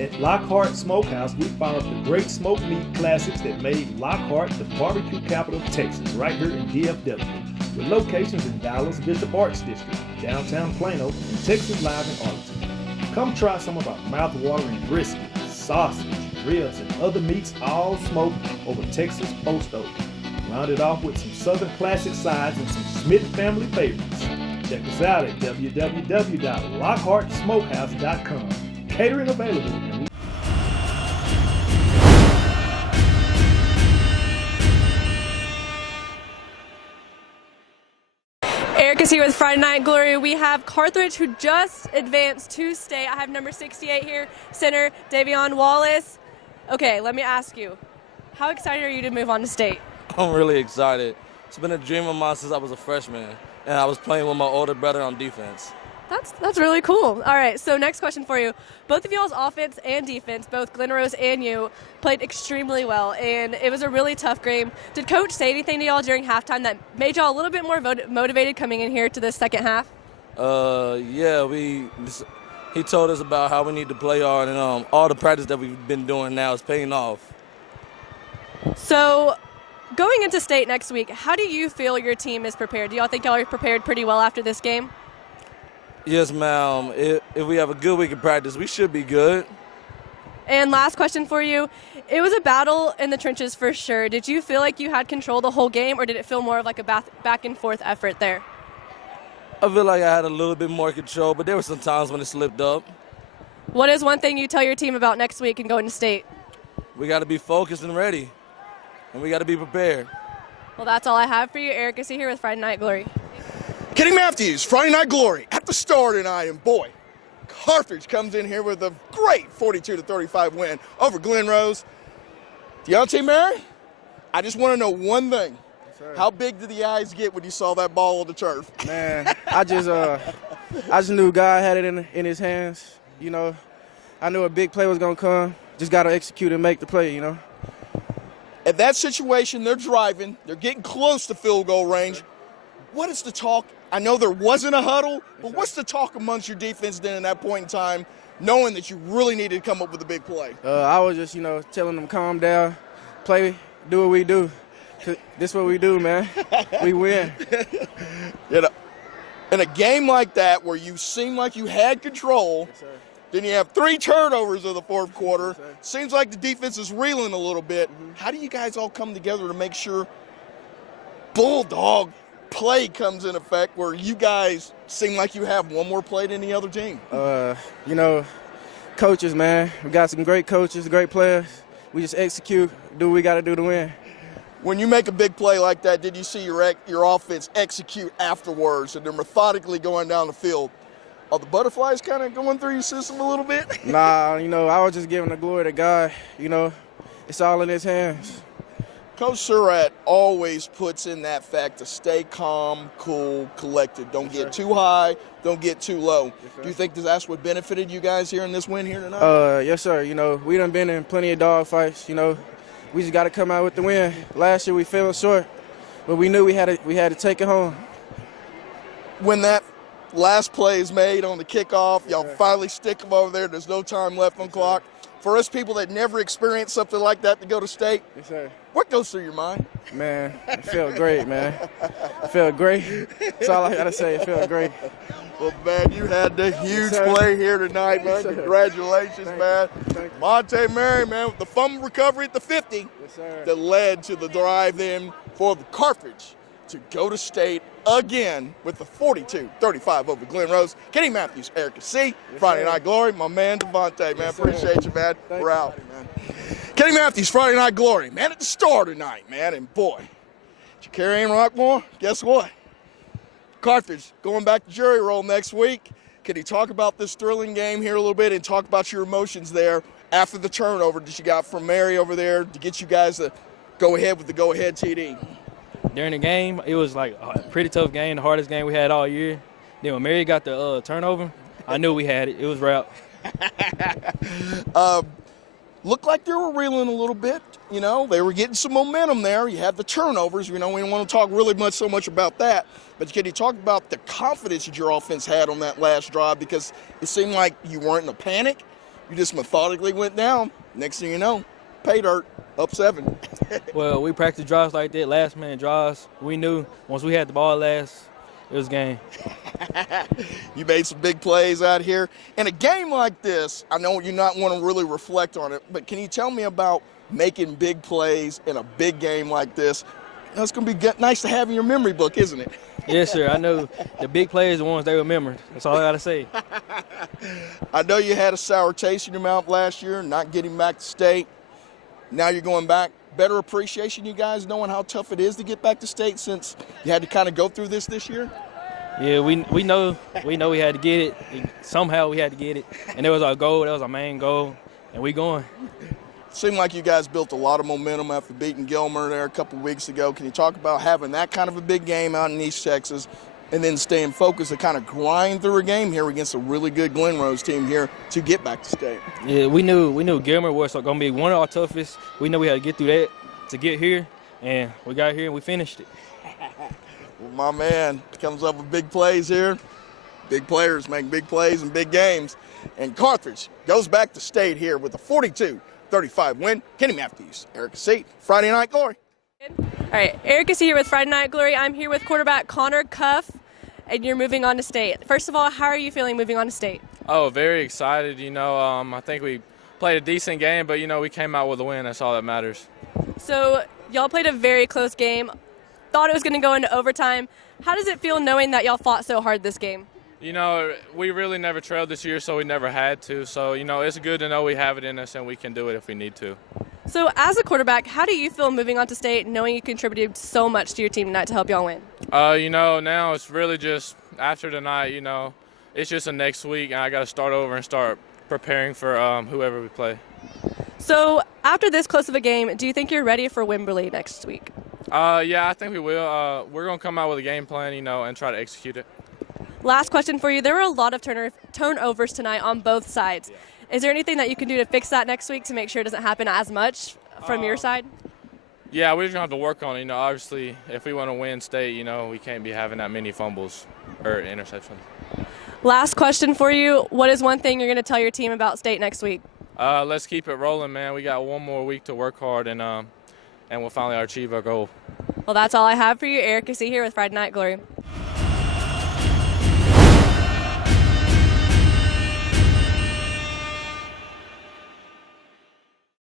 At Lockhart Smokehouse, we found up the great smoked meat classics that made Lockhart the barbecue capital of Texas, right here in DFW, with locations in Dallas, Bishop Arts District, downtown Plano, and Texas Live in Arlington. Come try some of our mouth-watering brisket, sausage, ribs, and other meats all smoked over Texas post oak. Rounded off with some Southern classic sides and some Smith family favorites. Check us out at www.lockhartsmokehouse.com. Catering available. Eric is here with Friday Night Glory. We have Carthage, who just advanced to state. I have number 68 here, center Davion Wallace. Okay, let me ask you, how excited are you to move on to state? I'm really excited. It's been a dream of mine since I was a freshman, and I was playing with my older brother on defense. That's really cool. All right, so next question for you. Both of y'all's offense and defense, both Glen and you, played extremely well, and it was a really tough game. Did Coach say anything to y'all during halftime that made y'all a little bit more motivated coming in here to the second half? Yeah, he told us about how we need to play hard, and all the practice that we've been doing now is paying off. So, going into state next week, how do you feel your team is prepared? Do y'all think y'all are prepared pretty well after this game? Yes, ma'am. If we have a good week of practice, we should be good. And last question for you. It was a battle in the trenches for sure. Did you feel like you had control the whole game, or did it feel more of like a back and forth effort there? I feel like I had a little bit more control, but there were some times when it slipped up. What is one thing you tell your team about next week and going to state? We got to be focused and ready, and we got to be prepared. Well, that's all I have for you. Eric is here with Friday Night Glory. Kenny Matthews, Friday Night Glory at the Star tonight, and boy, Carthage comes in here with a great 42-35 win over Glen. Diontae, Mary, I just want to know one thing. Yes, how big did the eyes get when you saw that ball on the turf? Man, I just knew God had it in his hands. You know, I knew a big play was gonna come. Just gotta execute and make the play. You know. At that situation, they're driving, they're getting close to field goal range. What is the talk? I know there wasn't a huddle, but what's the talk amongst your defense then at that point in time, knowing that you really needed to come up with a big play? I was just, telling them calm down, play, do what we do. This is what we do, man. We win. In a game like that where you seem like you had control, yes, then you have 3 turnovers in the fourth quarter. Yes, seems like the defense is reeling a little bit. How do you guys all come together to make sure Bulldog play comes in effect where you guys seem like you have one more play than the other team? Coaches, man. We got some great coaches, great players. We just execute, do what we got to do to win. When you make a big play like that, did you see your offense execute afterwards and they're methodically going down the field? Are the butterflies kind of going through your system a little bit? Nah, I was just giving the glory to God. It's all in his hands. Coach Surratt always puts in that fact to stay calm, cool, collected. Don't get too high, don't get too low. Do you think that's what benefited you guys here in this win here tonight? Yes, sir. We done been in plenty of dog fights. We just got to come out with the win. Last year we fell short, but we knew we had to take it home. When that last play is made on the kickoff, y'all finally stick them over there. There's no time left on clock. For us people that never experienced something like that to go to state, yes, sir. What goes through your mind? Man, it felt great, man. It felt great. That's all I got to say. It felt great. Well, man, you had the huge play here tonight, man. Congratulations, man. Monte Mary, man, with the fumble recovery at the 50 that led to the drive then for the Carthage to go to state again with the 42-35 over Glen. Kenny Matthews, Eric C. Friday Night Glory, my man Devontae, man. Appreciate you, man. We're out. Man. Kenny Matthews, Friday Night Glory, man, at the Star tonight, man. And boy, Jackerrian Rockmore, guess what? Carthage going back to jury roll next week. Can you talk about this thrilling game here a little bit and talk about your emotions there after the turnover that you got from Mary over there to get you guys to go ahead with the go-ahead TD? During the game, it was like a pretty tough game, the hardest game we had all year. Then when Mary got the turnover, I knew we had it. It was wrapped. Looked like they were reeling a little bit. They were getting some momentum there. You had the turnovers. We don't want to talk really so much about that. But can you talk about the confidence that your offense had on that last drive? Because it seemed like you weren't in a panic. You just methodically went down. Next thing you know, pay dirt, up 7. Well, we practiced drives like that, last minute drives. We knew once we had the ball last, it was game. You made some big plays out here. In a game like this, I know you not want to really reflect on it, but can you tell me about making big plays in a big game like this? That's going to be nice to have in your memory book, isn't it? Yes, sir. I know the big plays are the ones they remembered. That's all I got to say. I know you had a sour taste in your mouth last year, not getting back to state. Now you're going back. Better appreciation, you guys, knowing how tough it is to get back to state since you had to kind of go through this year? Yeah, we know we had to get it. Somehow we had to get it. And that was our goal. That was our main goal. And we going. Seemed like you guys built a lot of momentum after beating Gilmer there a couple weeks ago. Can you talk about having that kind of a big game out in East Texas and then staying focused to kind of grind through a game here against a really good Glen Rose team here to get back to state? Yeah, we knew Gilmer was going to be one of our toughest. We knew we had to get through that to get here, and we got here and we finished it. Well, my man comes up with big plays here. Big players make big plays in big games. And Carthage goes back to state here with a 42-35 win. Kenny Matthews, Eric C., Friday Night Glory. All right, Eric is here with Friday Night Glory. I'm here with quarterback Connor Cuff, and you're moving on to state. First of all, how are you feeling moving on to state? Oh, very excited. I think we played a decent game, but, we came out with a win. That's all that matters. So y'all played a very close game. Thought it was going to go into overtime. How does it feel knowing that y'all fought so hard this game? We really never trailed this year, so we never had to. So, it's good to know we have it in us and we can do it if we need to. So as a quarterback, how do you feel moving on to state knowing you contributed so much to your team tonight to help y'all win? Now it's really just after tonight, it's just a next week, and I got to start over and start preparing for whoever we play. So after this close of a game, do you think you're ready for Wimberley next week? Yeah, I think we will. We're going to come out with a game plan, and try to execute it. Last question for you. There were a lot of turnovers tonight on both sides. Yeah. Is there anything that you can do to fix that next week to make sure it doesn't happen as much from your side? Yeah, we're just going to have to work on it. Obviously, if we want to win state, we can't be having that many fumbles or interceptions. Last question for you. What is one thing you're going to tell your team about state next week? Let's keep it rolling, man. We got one more week to work hard, and we'll finally achieve our goal. Well, that's all I have for you. Eric is here with Friday Night Glory.